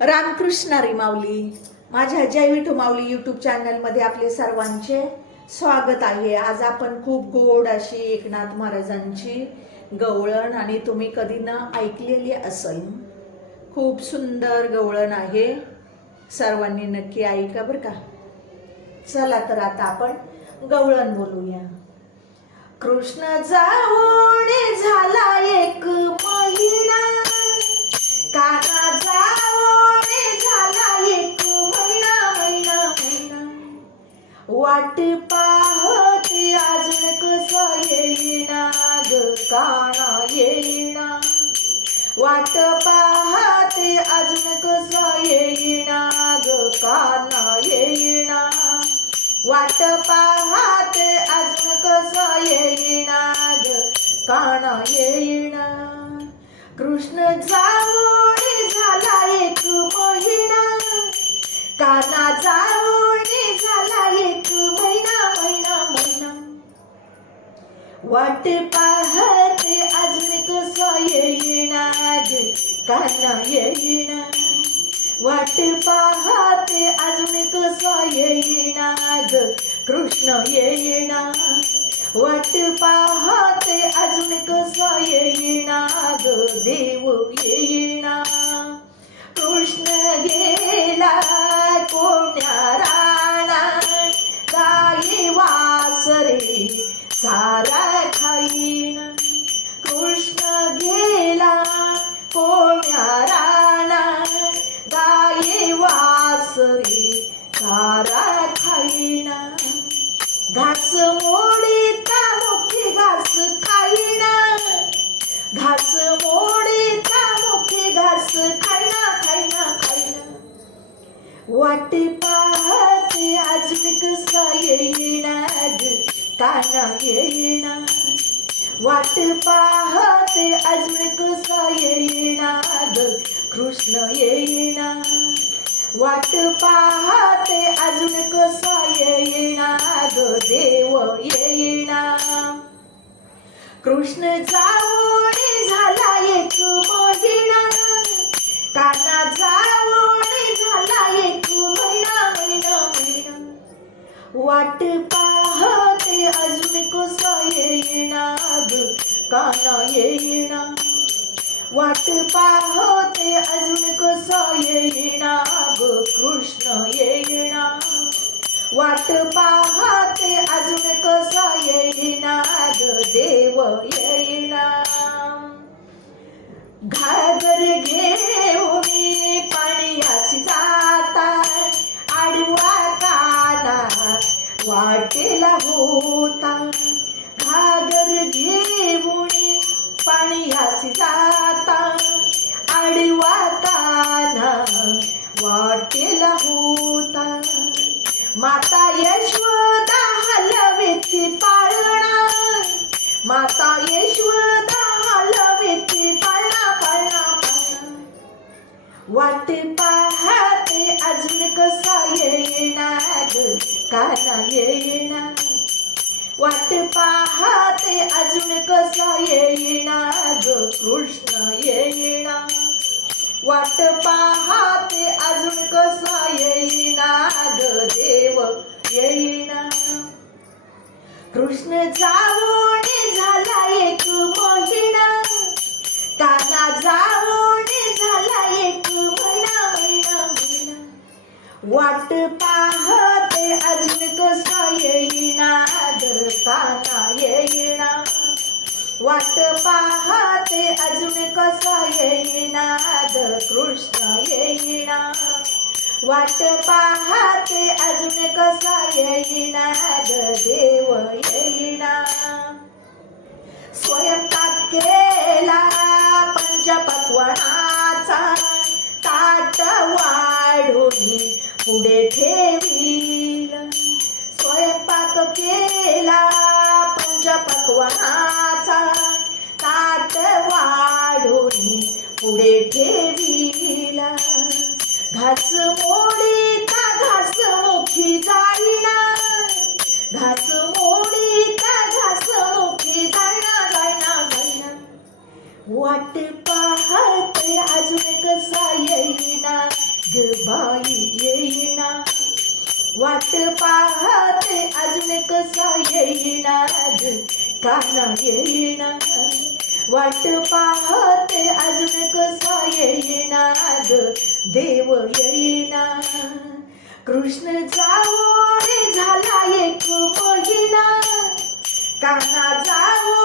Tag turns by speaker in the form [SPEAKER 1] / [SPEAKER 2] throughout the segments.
[SPEAKER 1] रामकृष्ण रिमावली माऊली. माझ्या जय विठू माऊली यूट्यूब चॅनलमध्ये आपले सर्वांचे स्वागत आहे. आज आपण खूप गोड अशी एकनाथ महाराजांची गवळण आणि तुम्ही कधी न ऐकलेली असेल. खूप सुंदर गवळण आहे. सर्वांनी नक्की ऐका बरं का. चला तर आता आपण गवळण बोलूया. कृष्ण जावणे झाला एक महिना. वाट पाहते अजून कसा येईना ग काना येईना. वाट पाहते अजून कसा येईना ग काना येईना. कृष्ण जाऊन झाला एक महिना. काना जाऊन झाला एक महिना महिना महिना. वाट पाहत काना येईना वाट पाहते अजून कसा येईना ग. कृष्ण येईना. वाट पाहते अजून कसा येईना ग. देव येईना. कृष्ण गेला कोण्या राणा. गाई वासरे सारा खाईना. ग काना वाट पाहते अजून कसा येणार ग कृष्ण येणार वाट पाहते अजून कसा येणार देव येणार कृष्ण जाऊन झाला एक महिना काना जाऊन झाला एक महिना महिना महिना वाट पाहत अजून कसा येईना काना येईना वाट पाहते अजून कसा येईना ग कृष्ण येईना वाट पाहते अजून कसा येईना ग देव येईना घागर घेऊन वाटेला होता. घागर घेऊन पाण्याची जाता. आडवाताना वाटेला होता. माता यशोदा हलवेती पाळणा. माता यशोदा हलवेती पाळणा पाळणा पाळणा. काना येईना वाट पाहते अजून कसा येईना ग कृष्ण येईना वाट पाहते अजून कसा येईना ग देव येईना कृष्ण जाऊन झाला एक महिना काना जाऊन झाला एक महिना महिना महिना वाट पा साता येईना. वाट पाहते अजून कसा येईना. कृष्ण येईना. वाट पाहते अजून कसा येईनाद ग देव येईना. स्वयंपाक केला पंचपक्वनाचा ताट वाढून पुढे ठेवी. पाक केला पंचपक्वानाचा ताट वाढून पुढे ठेवीला. घास मोडीता घास मुखी जाईना घास मोडीता घास मुखी जाईना जाईना जाईना वाट पाहते अजून कसा येईना. वाट पाहते अजून कसा येणार? काना येणार? वाट पाहते अजून कसा येणार? देव येईना कृष्ण जाऊन झाला एक महिना. काना जाऊन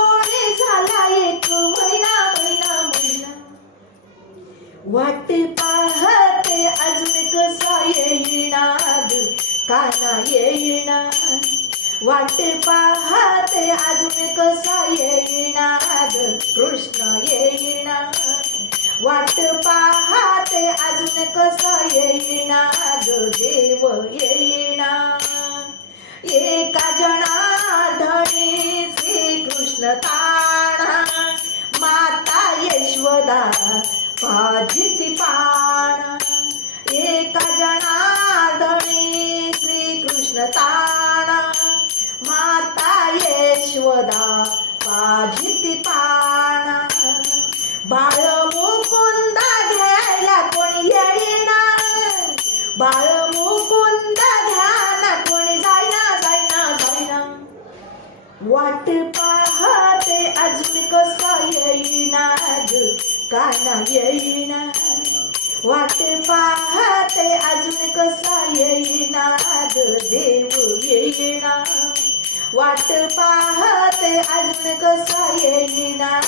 [SPEAKER 1] काना येईना वाट पाहते अजून कसा येईना कृष्ण येईना वाट पाहते अजून कसा येईना ग देव येईना एका जनाधणी श्री कृष्ण ताणा. माता यशोदा पाजिती पा यशोदा पाजिती पाणा. बाळ मुकुंद घ्यायला कोणी येईना बाळ मुकुंद घ्यायला कोणी जायना जायना जायना? वाट पाहते अजून कसा येईना काना येईना वाट पाहते अजून कसा येईना देव येईना. वाट पाहते अजून कसा येईना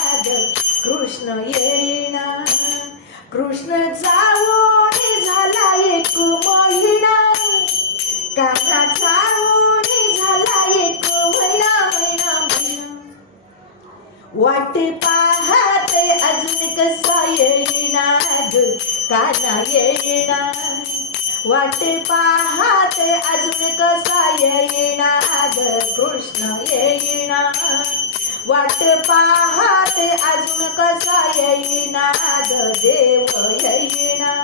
[SPEAKER 1] कृष्ण येईना. कृष्ण जाऊन झाला एक महिना. काना जाऊन झाला एक महिना महिना महिना. वाट पाहते अजून कसा येईना काना येईना. वाट पाहते अजून कसा येईना ग कृष्ण येईना वाट पाहते अजून कसा येईना ग देव येईना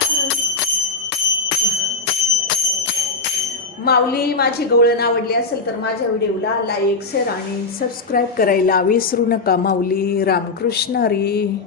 [SPEAKER 1] माऊली माझी गवळण आवडली असेल तर माझ्या व्हिडिओला लाईक शेअर आणि सबस्क्राईब करायला विसरू नका माऊली. रामकृष्ण हरी